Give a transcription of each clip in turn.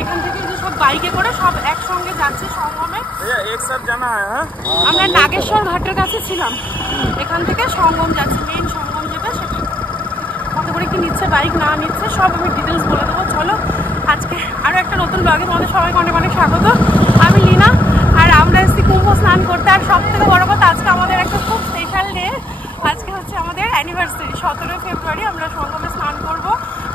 এখান থেকে যে সব বাইকে করে সব একসঙ্গে যাচ্ছে সঙ্গমে। আমরা নাগেশ্বর ঘাটের কাছে ছিলাম, এখান থেকে সঙ্গম যাচ্ছে, মেন সঙ্গম যেটা সেটা। কত করে কি নিচ্ছে, বাইক না নিচ্ছে সব আমি ডিটেলস বলে দেবো। চলো আজকে আরও একটা নতুন ব্লগে তোমাদের সবাইকে অনেক অনেক স্বাগত। আমি লীনা, আর আমরা এসেছি কুম্ভ স্নান করতে। আর সব থেকে বড় কথা, আজকে আমাদের একটা খুব স্পেশাল ডে। আজকে হচ্ছে আমাদের অ্যানিভার্সারি, 17 ফেব্রুয়ারি আমরা সঙ্গমে স্নান করব।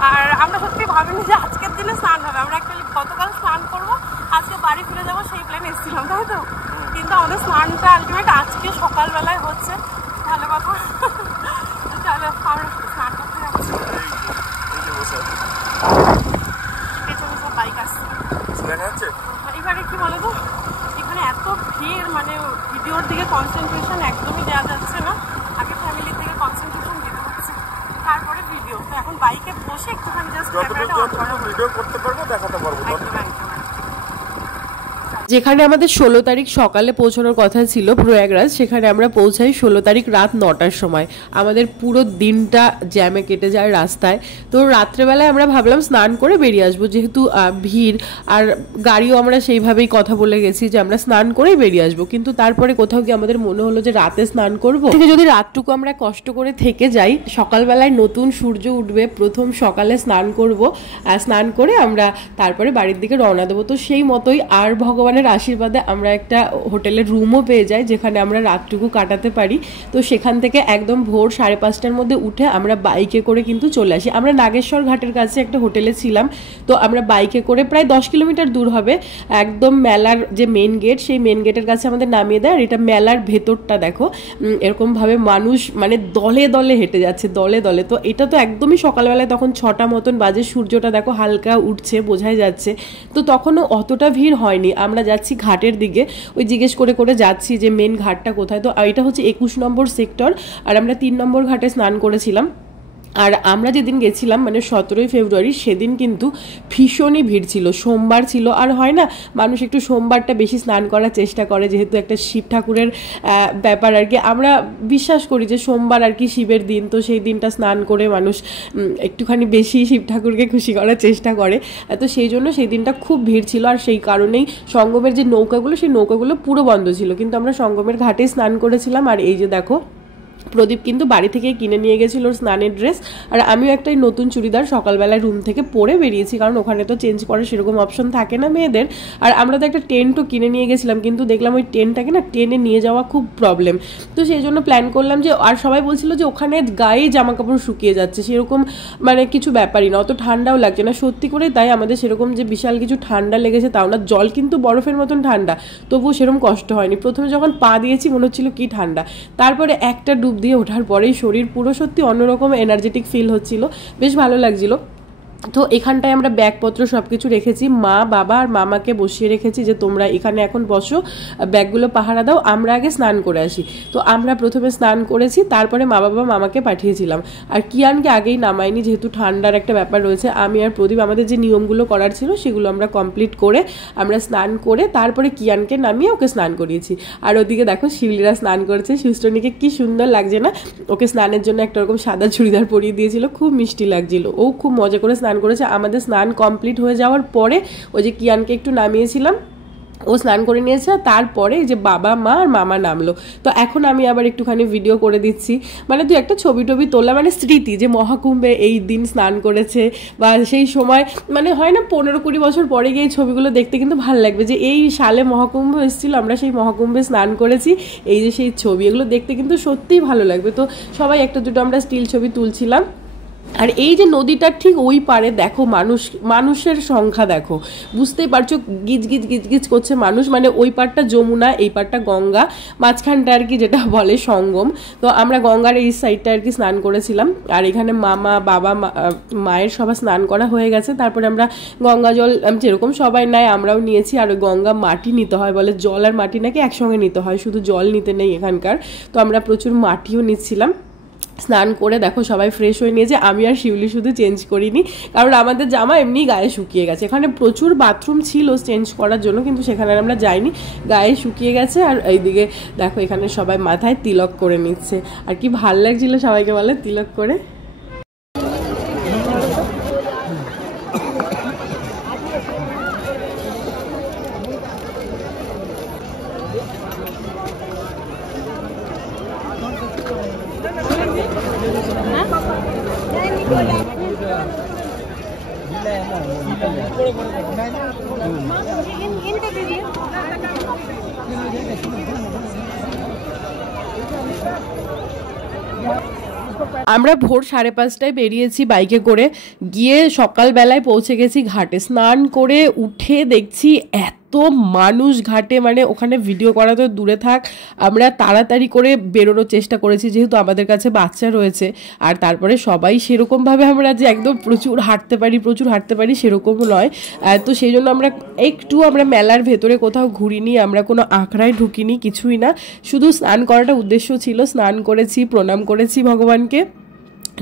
আর আমরা সত্যি ভাবিনি যে আজকের দিনে স্নান হবে। আমরা অ্যাকচুয়ালি গতকাল স্নান করবো, আজকে বাড়ি ফিরে যাবো সেই প্ল্যান এসেছিলাম, তাই তো। কিন্তু আমাদের স্নানটা আলটিমেট আজকে সকালবেলায় হচ্ছে, ভালো কথা। চলো আমরা স্নান করতে যাচ্ছি। পেছনে সব বাইক আসছে। এবারে কি বলো তো, এখানে এত ভিড়, মানে ভিডিওর দিকে কনসেন্ট্রেশন একদমই দেওয়া যাচ্ছে না। আগে ফ্যামিলির দিকে কনসেন্ট্রেশন দিতে হচ্ছে, তারপরে ভিডিও। তো এখন বাইকে বসে একটুখানি জাস্ট ক্যামেরাটা অন করা, ভিডিও করতে পারবো, দেখাতে পারবো। যেখানে আমাদের 16 তারিখ সকালে পৌঁছানোর কথা ছিল প্রয়াগরাজ, সেখানে আমরা পৌঁছাই 16 তারিখ রাত 9টার সময়। আমাদের পুরো দিনটা জ্যামে কেটে যায় রাস্তায়। তো রাত্রেবেলায় আমরা ভাবলাম স্নান করে বেরিয়ে আসবো, যেহেতু ভিড় আর গাড়িও আমরা সেইভাবেই কথা বলে গেছি যে আমরা স্নান করেই বেরিয়ে আসবো। কিন্তু তারপরে কোথাও গিয়ে আমাদের মনে হলো যে রাতে স্নান করবো, যদি রাতটুকু আমরা কষ্ট করে থেকে যাই, সকালবেলায় নতুন সূর্য উঠবে, প্রথম সকালে স্নান করব, স্নান করে আমরা তারপরে বাড়ির দিকে রওনা দেবো। তো সেই মতোই আর ভগবানের আশীর্বাদে আমরা একটা হোটেলের রুমও পেয়ে যাই, যেখানে আমরা রাতটুকু কাটাতে পারি। তো সেখান থেকে একদম ভোর 5:30টার মধ্যে উঠে আমরা বাইকে করে কিন্তু চলে আসি। আমরা নাগেশ্বর ঘাটের কাছে একটা হোটেলে ছিলাম, তো আমরা বাইকে করে প্রায় 10 কিলোমিটার দূর হবে, একদম মেলার যে মেন গেট, সেই মেন গেটের কাছে আমাদের নামিয়ে দেয়। আর এটা মেলার ভেতরটা দেখো, এরকমভাবে মানুষ মানে দলে দলে হেঁটে যাচ্ছে, দলে দলে। তো এটা তো একদমই সকালবেলায়, তখন 6টা মতন বাজে, সূর্যটা দেখো হালকা উঠছে, বোঝাই যাচ্ছে। তো তখনও অতটা ভিড় হয়নি। আমরা যাচ্ছি ঘাটের দিকে, ওই জিজ্ঞেস করে করে যাচ্ছি যে মেন ঘাটটা কোথায়। তো এটা হচ্ছে 21 নম্বর সেক্টর, আর আমরা 3 নম্বর ঘাটে স্নান করেছিলাম। আর আমরা যেদিন গেছিলাম মানে 17 ফেব্রুয়ারি, সেদিন কিন্তু ভীষণই ভিড় ছিল, সোমবার ছিল। আর হয় না, মানুষ একটু সোমবারটা বেশি স্নান করার চেষ্টা করে, যেহেতু একটা শিব ঠাকুরের ব্যাপার আর কি। আমরা বিশ্বাস করি যে সোমবার আর কি শিবের দিন, তো সেই দিনটা স্নান করে মানুষ একটুখানি বেশি শিব ঠাকুরকে খুশি করার চেষ্টা করে। তো সেই জন্য সেই দিনটা খুব ভিড় ছিল। আর সেই কারণেই সঙ্গমের যে নৌকাগুলো, সেই নৌকাগুলো পুরো বন্ধ ছিল। কিন্তু আমরা সঙ্গমের ঘাটেই স্নান করেছিলাম। আর এই যে দেখো, প্রদীপ কিন্তু বাড়ি থেকে কিনে নিয়ে গেছিল স্নানের ড্রেস, আর আমিও একটা নতুন চুড়িদার সকালবেলায় রুম থেকে পরে বেরিয়েছি, কারণ ওখানে তো চেঞ্জ করার সেরকম অপশন থাকে না মেয়েদের। আর আমরা তো একটা টেন্টও কিনে নিয়ে গেছিলাম, কিন্তু দেখলাম ওই টেন্টটাকে না টেনে নিয়ে যাওয়া খুব প্রবলেম। তো সেই জন্য প্ল্যান করলাম যে, আর সবাই বলছিল যে ওখানে গায়ে জামা কাপড় শুকিয়ে যাচ্ছে, সেরকম মানে কিছু ব্যাপারই না, অত ঠান্ডাও লাগছে না সত্যি করে। তাই আমাদের সেরকম যে বিশাল কিছু ঠান্ডা লেগেছে তাও না, জল কিন্তু বরফের মতন ঠান্ডা, তবুও সেরকম কষ্ট হয়নি। প্রথমে যখন পা দিয়েছি মনে হচ্ছিল কি ঠান্ডা, তারপরে একটা ডুব দিয়ে ওঠার পরেই শরীর পুরো সত্যি অন্যরকম এনার্জেটিক ফিল হচ্ছিল, বেশ ভালো লাগছিল। তো এখানটায় আমরা ব্যাগপত্র সব কিছু রেখেছি, মা বাবা আর মামাকে বসিয়ে রেখেছি যে তোমরা এখানে এখন বসো, ব্যাগগুলো পাহারা দাও, আমরা আগে স্নান করে আসি। তো আমরা প্রথমে স্নান করেছি, তারপরে মা বাবা মামাকে পাঠিয়েছিলাম। আর কিয়ানকে আগেই নামাইনি, যেহেতু ঠান্ডার একটা ব্যাপার রয়েছে। আমি আর প্রদীপ আমাদের যে নিয়মগুলো করার ছিল সেগুলো আমরা কমপ্লিট করে আমরা স্নান করে তারপরে কিয়ানকে নামিয়ে ওকে স্নান করিয়েছি। আর ওদিকে দেখো শিউলিরা স্নান করেছে, সুষ্টনীকে কি সুন্দর লাগছে না, ওকে স্নানের জন্য একটা রকম সাদা চুড়িদার পরিয়ে দিয়েছিল, খুব মিষ্টি লাগছিল, ও খুব মজা করে স্নান করেছে। আমাদের স্নান কমপ্লিট হয়ে যাওয়ার পরে ওই যে কিয়ানকে একটু নামিয়েছিলাম, ও স্নান করে নিয়েছে। তারপরে যে বাবা মা আর মামা নামলো। তো এখন আমি আবার একটুখানি ভিডিও করে দিচ্ছি, মানে তুই একটা ছবি টবি তোলা, মানে স্মৃতি যে মহাকুম্ভে এই দিন স্নান করেছে, বা সেই সময় মানে হয় না 15-20 বছর পরে গিয়ে এই ছবিগুলো দেখতে কিন্তু ভালো লাগবে, যে এই সালে মহাকুম্ভ এসেছিল, আমরা সেই মহাকুম্ভে স্নান করেছি, এই যে সেই ছবি, এগুলো দেখতে কিন্তু সত্যিই ভালো লাগবে। তো সবাই একটা দুটো আমরা স্টিল ছবি তুলছিলাম। আর এই যে নদীটার ঠিক ওই পারে দেখো মানুষের সংখ্যা দেখো, বুঝতেই পারছো, গিজ গিজ গিজ গিজ করছে মানুষ। মানে ওই পারটা যমুনা, এই পারটা গঙ্গা, মাঝখানটা আর কি যেটা বলে সঙ্গম। তো আমরা গঙ্গার এই সাইডটা আর কি স্নান করেছিলাম। আর এখানে মামা বাবা মায়ের সবার স্নান করা হয়ে গেছে। তারপরে আমরা গঙ্গা জল যেরকম সবাই নেয় আমরাও নিয়েছি। আর ওই গঙ্গা মাটি নিতে হয় বলে, জল আর মাটি নাকি একসঙ্গে নিতে হয়, শুধু জল নিতে নেই এখানকার। তো আমরা প্রচুর মাটিও নিচ্ছিলাম। স্নান করে দেখো সবাই ফ্রেশ হয়ে নিয়েছে, আমি আর শিউলি শুধু চেঞ্জ করিনি, কারণ আমাদের জামা এমনি গায়ে শুকিয়ে গেছে। এখানে প্রচুর বাথরুম ছিল চেঞ্জ করার জন্য, কিন্তু সেখানে আমরা যাইনি, গায়ে শুকিয়ে গেছে। আর এইদিকে দেখো এখানে সবাই মাথায় তিলক করে নিচ্ছে, আর কি ভাল লাগছিল সবাইকে বলে তিলক করে। আমরা ভোর 5:30টায় বেরিয়েছি বাইকে করে, গিয়ে সকালবেলায় পৌঁছে গেছি ঘাটে। স্নান করে উঠে দেখছি এত মানুষ ঘাটে, মানে ওখানে ভিডিও করা তো দূরে থাক, আমরা তাড়াতাড়ি করে বেরোনোর চেষ্টা করেছি যেহেতু আমাদের কাছে বাচ্চা রয়েছে। আর তারপরে সবাই সেরকমভাবে আমরা যে একদম প্রচুর হাঁটতে পারি সেরকমও নয়। তো সেই জন্য আমরা মেলার ভেতরে কোথাও ঘুরিনি, আমরা কোনো আখড়ায় ঢুকিনি, কিছুই না। শুধু স্নান করাটা উদ্দেশ্য ছিল, স্নান করেছি, প্রণাম করেছি ভগবানকে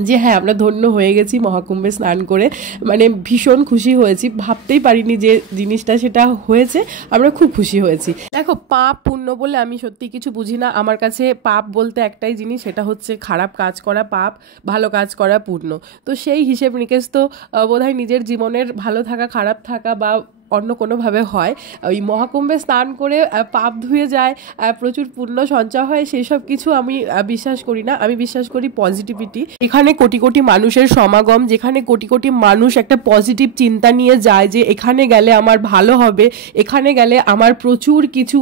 যে হ্যাঁ আমরা ধন্য হয়ে গেছি মহাকুম্ভে স্নান করে। মানে ভীষণ খুশি হয়েছি, ভাবতেই পারিনি যে জিনিসটা সেটা হয়েছে, আমরা খুব খুশি হয়েছি। দেখো, পাপ পুণ্য বলে আমি সত্যি কিছু বুঝি না। আমার কাছে পাপ বলতে একটাই জিনিস, সেটা হচ্ছে খারাপ কাজ করা পাপ, ভালো কাজ করা পুণ্য। তো সেই হিসেব নিকেশ তো বোধহয় নিজের জীবনের ভালো থাকা খারাপ থাকা বা অন্য কোনোভাবে হয়। ওই মহাকুম্ভে স্নান করে পাপ ধুয়ে যায়, প্রচুর পুণ্য সঞ্চয় হয়, সেই সব কিছু আমি বিশ্বাস করি না। আমি বিশ্বাস করি পজিটিভিটি। এখানে কোটি কোটি মানুষের সমাগম, যেখানে কোটি কোটি মানুষ একটা পজিটিভ চিন্তা নিয়ে যায় যে এখানে গেলে আমার ভালো হবে, এখানে গেলে আমার প্রচুর কিছু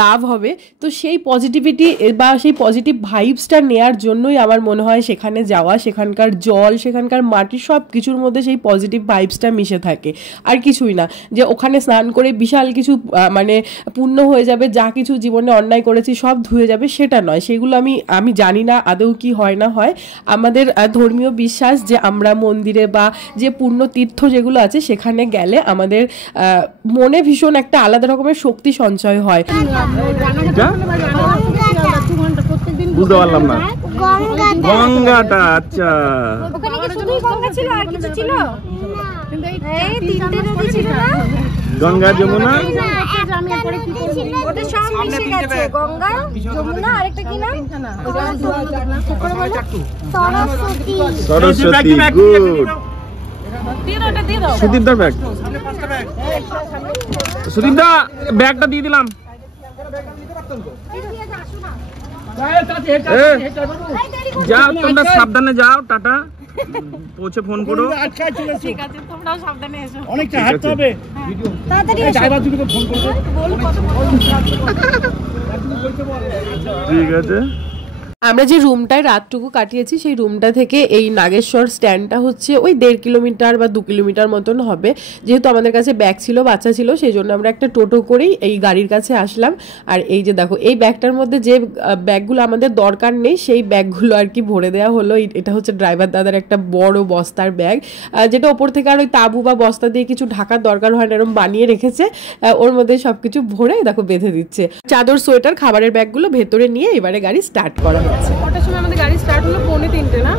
লাভ হবে। তো সেই পজিটিভিটি বা সেই পজিটিভ ভাইবসটা নেয়ার জন্যই আমার মনে হয় সেখানে যাওয়া। সেখানকার জল, সেখানকার মাটি, সব কিছুর মধ্যে সেই পজিটিভ ভাইবসটা মিশে থাকে, আর কিছুই না। যে ওখানে স্নান করে বিশাল কিছু মানে পুণ্য হয়ে যাবে, যা কিছু জীবনে অন্যায় করেছি সব ধুয়ে যাবে, সেটা নয়। সেগুলো আমি জানি না আদৌ কি হয় না হয়। আমাদের ধর্মীয় বিশ্বাস যে আমরা মন্দিরে বা যে পুণ্য তীর্থ যেগুলো আছে সেখানে গেলে আমাদের মনে ভীষণ একটা আলাদা রকমের শক্তি সঞ্চয় হয়। বুঝতে পারলাম না, গঙ্গাটা। আচ্ছা, ওখানে কি শুধুই গঙ্গা ছিল আর কিছু ছিল? এই তিনটে নদী ছিল না? গঙ্গা, যমুনা, ওটা সব মিশে গেছে। গঙ্গা, যমুনা, আরেকটা কি নাম? সরস্বতী। গুড। সুদীপ দা ব্যাগ, সুদীপ দা ব্যাগটা দিয়ে দিলাম। যাও তোমরা সাবধানে যাও, টাটা, পৌঁছে ফোন করো। ঠিক আছে, তোমরাও সাবধানে এসো। অনেকটা হাঁটতে হবে, তাড়াতাড়ি ড্রাইভার দুটোকে ফোন করো। ঠিক আছে। আমরা যে রুমটায় রাতটুকু কাটিয়েছি সেই রুমটা থেকে এই নাগেশ্বর স্ট্যান্ডটা হচ্ছে ওই 1.5 কিলোমিটার বা 2 কিলোমিটার মতন হবে। যেহেতু আমাদের কাছে ব্যাগ ছিল, বাচ্চা ছিল, সেই জন্য আমরা একটা টোটো করেই এই গাড়ির কাছে আসলাম। আর এই যে দেখো, এই ব্যাগটার মধ্যে যে ব্যাগগুলো আমাদের দরকার নেই সেই ব্যাগগুলো আর কি ভরে দেওয়া হলো। এটা হচ্ছে ড্রাইভার দাদার একটা বড় বস্তার ব্যাগ, যেটা ওপর থেকে আর ওই তাবু বা বস্তা দিয়ে কিছু ঢাকার দরকার হয় না, এরকম বানিয়ে রেখেছে। ওর মধ্যে সবকিছু ভরে দেখো বেঁধে দিচ্ছে। চাদর, সোয়েটার, খাবারের ব্যাগগুলো ভেতরে নিয়ে এবারে গাড়ি স্টার্ট করা। কটার সময় আমাদের গাড়ি স্টার্ট হলো? 2:45 না?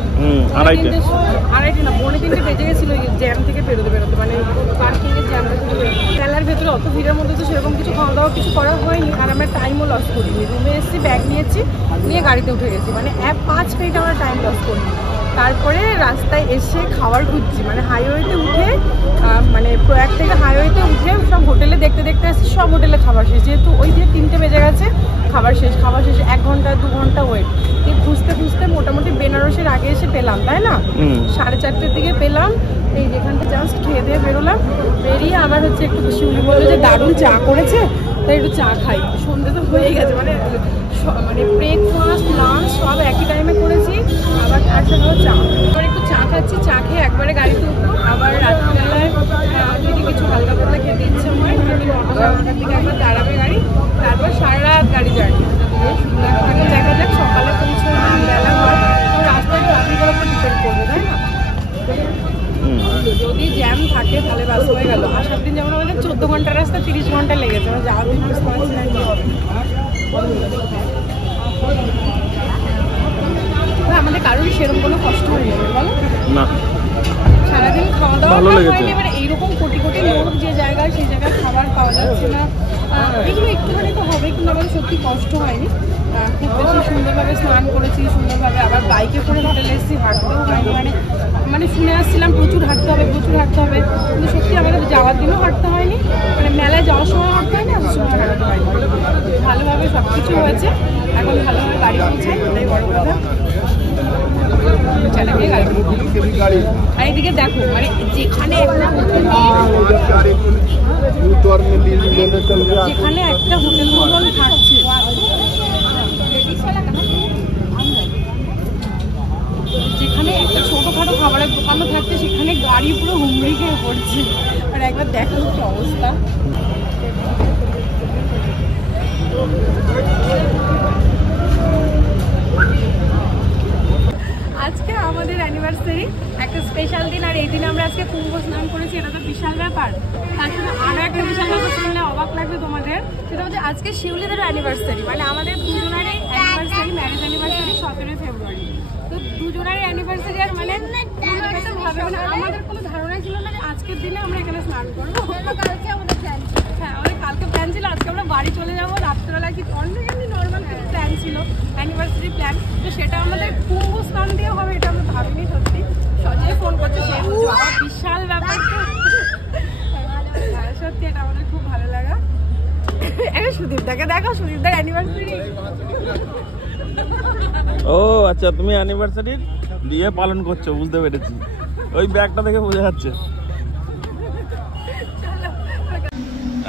2:30 না, 2:30 বেজে গেছিল জ্যাম থেকে বেরোতে মানে পার্কিং এর জ্যাম থেকে বেরোতে। মেলার ভেতরে অত ভিড়ের মধ্যে তো সেরকম কিছু খাওয়া দাওয়া কিছু করা হয়নি, আর আমরা টাইমও লস করিনি। রুমে এসেছি, ব্যাগ নিয়েছি, নিয়ে গাড়িতে উঠে গেছি, মানে 5 মিনিট আমরা টাইম লস করিনি। তারপরে রাস্তায় এসে খাবার খুঁজছি, মানে হাইওয়েতে উঠে, মানে প্রয়াগ থেকে হাইওয়েতে উঠে সব হোটেলে দেখতে দেখতে আসছি, সব হোটেলে খাবার শেষ। যেহেতু ওই যে 3টে বেজে গেছে, খাবার শেষ 1 ঘন্টা 2 ঘন্টা ওয়েট। খুঁজতে খুঁজতে মোটামুটি বেনারসের আগে এসে পেলাম, তাই না? 4:30 দিকে পেলাম। এই যেখানটা জাস্ট খেয়ে দিয়ে বেরোলাম, বেরিয়ে আমার হচ্ছে একটু শিউলি বললো যে দারুণ চা করেছে, তাই একটু চা খাই। সন্ধ্যে তো হয়ে গেছে, মানে ব্রেকফাস্ট লাঞ্চ সব একই টাইমে করেছি, আবার তার সঙ্গেও চা। এবার একটু চা খাচ্ছি, চা খেয়ে একবারে গাড়িতে উঠবো। আবার রাত্রিবেলায় যদি কিছু হালকা পাতলা খেতে ইচ্ছে হয়, 9টার দিকে একবার দাঁড়াবে গাড়ি, তারপর সারা রাত গাড়ি জার্নি। দেখা যাক সকালে পৌঁছে বেলা হয়, রাস্তায় ট্রাফিকের ওপর ডিপেন্ড করবে, তাই না? যদি জ্যাম থাকে তাহলে বাস হয়ে গেল। আসার দিন যেমন আমাদের 14 ঘন্টার রাস্তা 30 ঘন্টা লেগেছে, আমরা যাওয়ার দিন বুঝতে পারছি না কি হবে। আমাদের কারোর সেরকম কোনো কষ্ট হয়নি, বলো না? সারাদিন খাওয়া দাওয়া হয়নি, এবার এইরকম কোটি কোটি লোক যে জায়গায় সেই জায়গায় খাবার পাওয়া যাচ্ছে না, এগুলো একটুখানি তো হবে, কিন্তু আমাদের সত্যি কষ্ট হয়নি। খুব বেশি সুন্দরভাবে স্নান করেছি, সুন্দরভাবে আবার বাইকে করে হোটেলে এসেছি, হাঁটতেও হয়নি, মানে শুনে আসছিলাম প্রচুর হাঁটতে হবে কিন্তু সত্যি আমাদের যাওয়ার দিনও হাঁটতে হয়নি, মানে মেলায় যাওয়ার সময় হাঁটতে হয়নি, আসার সময় হাঁটতে হয়নি। ভালোভাবে সব কিছু হয়েছে, এখন ভালোভাবে বাড়ি পৌঁছাই, এটাই বড় কথা। আর এদিকে দেখো মানে যেখানে একটা হোটেল মতন থাকছে, যেখানে একটা ছোটখাটো খাবারের দোকানও থাকছে সেখানে গাড়ি পুরো হুমড়ি খেয়ে পড়ছে। আর একবার দেখো কি অবস্থা। আজকে আমাদের অ্যানিভার্সারি, একটা স্পেশাল দিন, আর এই দিনে আমরা আজকে কুম্ভ স্নান করেছি, এটা তো বিশাল ব্যাপার। তার সাথে আরও একটা বিশাল ব্যাপার শুনলে অবাক লাগবে তোমাদের, সেটা হচ্ছে আজকে শিউলিদেরও অ্যানিভার্সারি, মানে আমাদের দুজনেরই অ্যানিভার্সারি, ম্যারেজ অ্যানিভার্সারি 17 ফেব্রুয়ারি। তো দুজনেরই অ্যানিভার্সারি, আর মানে ভাবে মানে আমাদের কোনো ধারণা ছিল না যে আজকের দিনে আমরা এখানে স্নান করবো। কালকে আমাদের প্ল্যান ছিল, হ্যাঁ আমাদের কালকে প্ল্যান ছিল আজকে আমরা বাড়ি চলে যাবো রাত্রেবেলা, কি অনেক এমনি নর্মাল কিছু প্ল্যান ছিল, অ্যানিভার্সারি প্ল্যান, তো সেটা আমাদের কুম্ভ স্নান দিয়ে হবে এটা আমরা ভাবিনি। সত্যি সজয় ফোন করছে, সে বিশাল ব্যাপার, সত্যি এটা আমাদের খুব ভালো লাগা। এবার সুদীপদাকে দেখো, সুদীপদার অ্যানিভার্সারি। ও আচ্ছা, তুমি অ্যানিভার্সারি দিয়ে পালন করছো, বুঝতে পেরেছি, ওই ব্যাগটা দেখে বোঝা যাচ্ছে।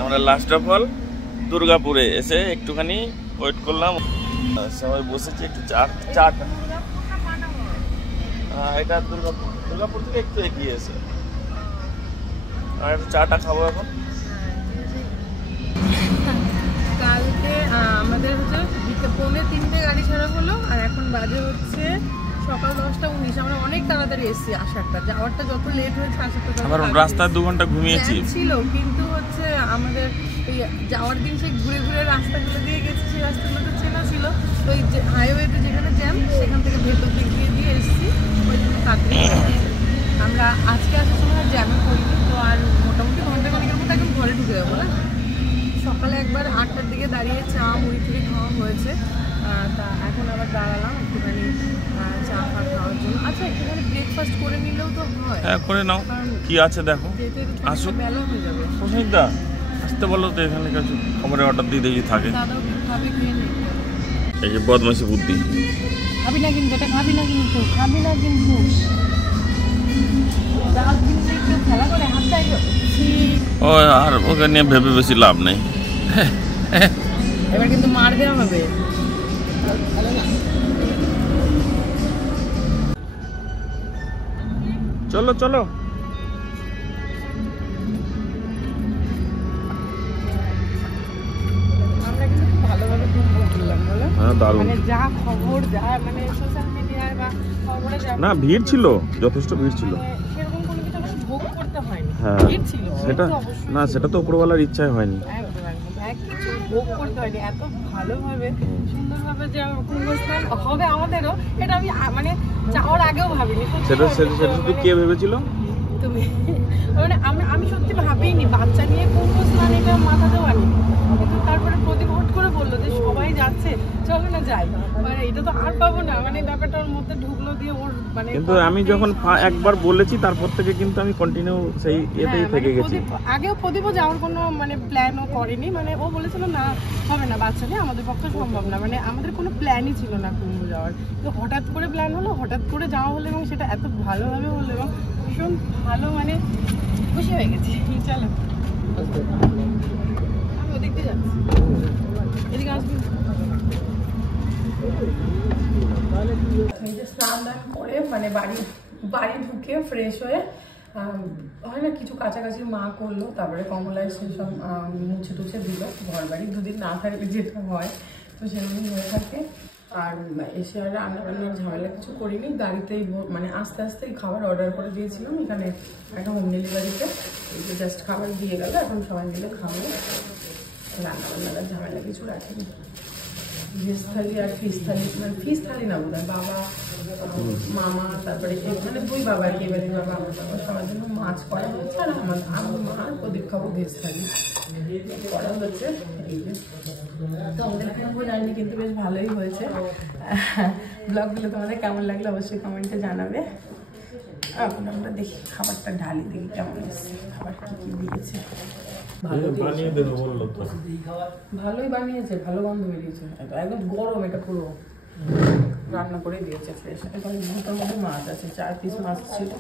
আমরা লাস্ট অফ অল দুর্গাপুরে এসে একটুখানি ওয়েট করলাম, সবাই বসেছে একটু চাটা। এটা দুর্গাপুর থেকে একটু এগিয়ে এসে আর একটু চাটা খাবো এখন। কালকে আমাদের হচ্ছে 2:45 গাড়ি ছাড়া হলো, আর এখন বাজে হচ্ছে সকাল 10:19। আমরা অনেক তাড়াতাড়ি এসেছি, আসারটা যাওয়ারটা যত লেট হয়েছে আসারটা আবার রাস্তায় 2 ঘন্টা ঘুমিয়েছি ছিল, কিন্তু হচ্ছে আমাদের এই যাওয়ার দিন সেই ঘুরে ঘুরে রাস্তাগুলো দিয়ে গেছি, সেই রাস্তাগুলো তো চেনা ছিল, ওই যে হাইওয়েতে যেখানে জ্যাম সেখান থেকে ভেতর দিক দিয়ে এসেছি, ওই জন্য তাড়াতাড়ি। আমরা আজকে আসার সময় জ্যামে করিনি, তো আর মোটামুটি ঘন্টা খানিকের মতো এখন ঘরে ঢুকে যাবো না। সকালে একবার 8টার দিকে দাঁড়িয়ে চা মুড়ি টুড়ি খাওয়া হয়েছে, তা এখন আবার দাঁড়ালাম একটুখানি চা খাওয়ার জন্য। আচ্ছা একটুখানি ব্রেকফাস্ট করে নিলেও তো হয়। হ্যাঁ করে নাও, কি আছে দেখো, আসুক বেলা হয়ে যাবে। সুস্মিতা আসতে বলো তো, এখানে কিছু খাবারের অর্ডার দিয়ে দেখি থাকে। দাদাও কিছু খাবে, খেয়ে নে। এই যে বদমাইশি বুদ্ধি, খাবি না কিন্তু, এটা খাবি না কিন্তু, খাবি না কিন্তু। খেলা করে হাত দেয়, ও আর ওকে নিয়ে ভেবে বেশি লাভ নেই। এবার কিন্তু মার দেওয়া হবে। চলো চলো, আমরা কিন্তু ভালোভাবে ঘুরলাম, বলো? হ্যাঁ দারুণ, মানে যা খবর, যা মানে সোশ্যাল মিডিয়ায় বা খবরে না ভিড় ছিল, যথেষ্ট ভিড় ছিল, সেরকম কোনো কিছু আমরা ভোগ করতে হয়নি। হ্যাঁ ভিড় ছিল সেটা না, সেটা তো উপরওয়ালার ইচ্ছায় হয়নি। কিছু ভোগ করতে হয়নি, এত ভালোভাবে সুন্দরভাবে যে কুম্ভস্নান হবে আমাদেরও, এটা আমি মানে যাওয়ার আগেও ভাবিনি। সেটা শুধু কে ভেবেছিল? তুমি, মানে আমি সত্যি ভাবিনি বাচ্চা নিয়ে কুম্ভস্নান, এটা মাথাতেও আনি। কিন্তু তারপরে প্রদীপ হট করে বললো যে সবাই যাচ্ছে, চলো না যাই, মানে এটা তো আর পাবো না, মানে ব্যাপারটা ওর মধ্যে ঢুকলো দিয়ে ওর মানে। কিন্তু আমি যখন একবার বলেছি তারপর থেকে কিন্তু আমি কন্টিনিউ সেই এতেই থেকে গেছি। আগেও প্রদীপও যাওয়ার কোনো মানে প্ল্যানও করেনি, মানে ও বলেছিল না হবে না, বাচ্চা নিয়ে আমাদের পক্ষে সম্ভব না, মানে আমাদের কোনো প্ল্যানই ছিল না কুম্ভ যাওয়ার। তো হঠাৎ করে প্ল্যান হলো, হঠাৎ করে যাওয়া হলো, এবং সেটা এত ভালোভাবে হলো এবং ভীষণ ভালো, মানে খুশি হয়ে গেছি। চলো আমি ওদিক দিয়ে যাচ্ছি, এদিকে আসবি। স্নান দান করে মানে বাড়ি ঢুকে ফ্রেশ হয়ে হয় না কিছু কাছাকাছি মা করলো, তারপরে কমলায় সেসব মুছে টুছে দিল, ঘর বাড়ি 2 দিন না থাকলে যেটা হয় তো সেরকম হয়ে থাকে। আর এসে আর রান্নাবান্নার ঝামেলা কিছু করিনি, গাড়িতেই মানে আস্তে আস্তে খাবার অর্ডার করে দিয়েছিলাম এখানে একটা হোম ডেলিভারিতে, জাস্ট খাবার দিয়ে গেল, এখন সবাই মিলে খাবো, রান্নাবান্নার ঝামেলা কিছু রাখিনি। ভেজ থালি আর ফিশ থালি, মানে ফিশ থালি না বোধ হয়, বাবা মামা তারপরে মানে 2 বাবা আর কি, এবারে বাবা আমার বাবা সবার জন্য মাছ করা হচ্ছে, আর আমার মা আর প্রদীপ খাবো ভেজ থালি করা হচ্ছে। এই যে তো আমাদের কুম্ভ জার্নি কিন্তু বেশ ভালোই হয়েছে। ব্লগগুলো তোমাদের কেমন লাগলো অবশ্যই কমেন্টে জানাবে। এখন আমরা দেখি খাবারটা ঢালি, দেখি কেমন এসছে, খাবার কি কি দিয়েছে। ভালোই বানিয়েছে, ভালো গন্ধ বেরিয়েছে, একদম গরম, এটা পুরো রান্না করে দিয়েছে ফ্রেশ। এখন দুটোর মধ্যে মাছ আছে, 4 পিস মাছ ছিল।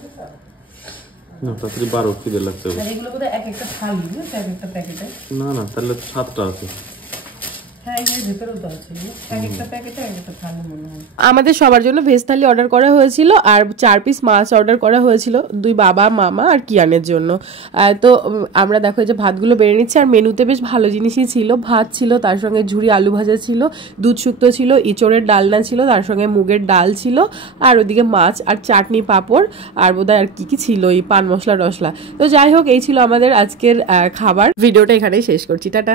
তাড়াতাড়ি 12 খিদে লাগছে। এগুলো বোধহয় এক একটা থালি, এক একটা প্যাকেটে। না না, তাহলে 7টা আছে। আমাদের সবার জন্য ভেজ থালি অর্ডার করা হয়েছিল আর 4 পিস মাছ অর্ডার করা হয়েছিল, 2 বাবা মামা আর কিয়ানের জন্য। তো আমরা দেখো যে ভাতগুলো বেড়ে নিচ্ছি। আর মেনুতে বেশ ভালো জিনিসই ছিল, ভাত ছিল, তার সঙ্গে ঝুরি আলু ভাজা ছিল, দুধ শুক্তো ছিল, ইঁচড়ের ডালনা ছিল, তার সঙ্গে মুগের ডাল ছিল, আর ওদিকে মাছ আর চাটনি পাঁপড় আর বোধহয় আর কি কি ছিল, এই পান মশলা টসলা। তো যাই হোক, এই ছিল আমাদের আজকের খাবার। ভিডিওটা এখানেই শেষ করছি, টাটা।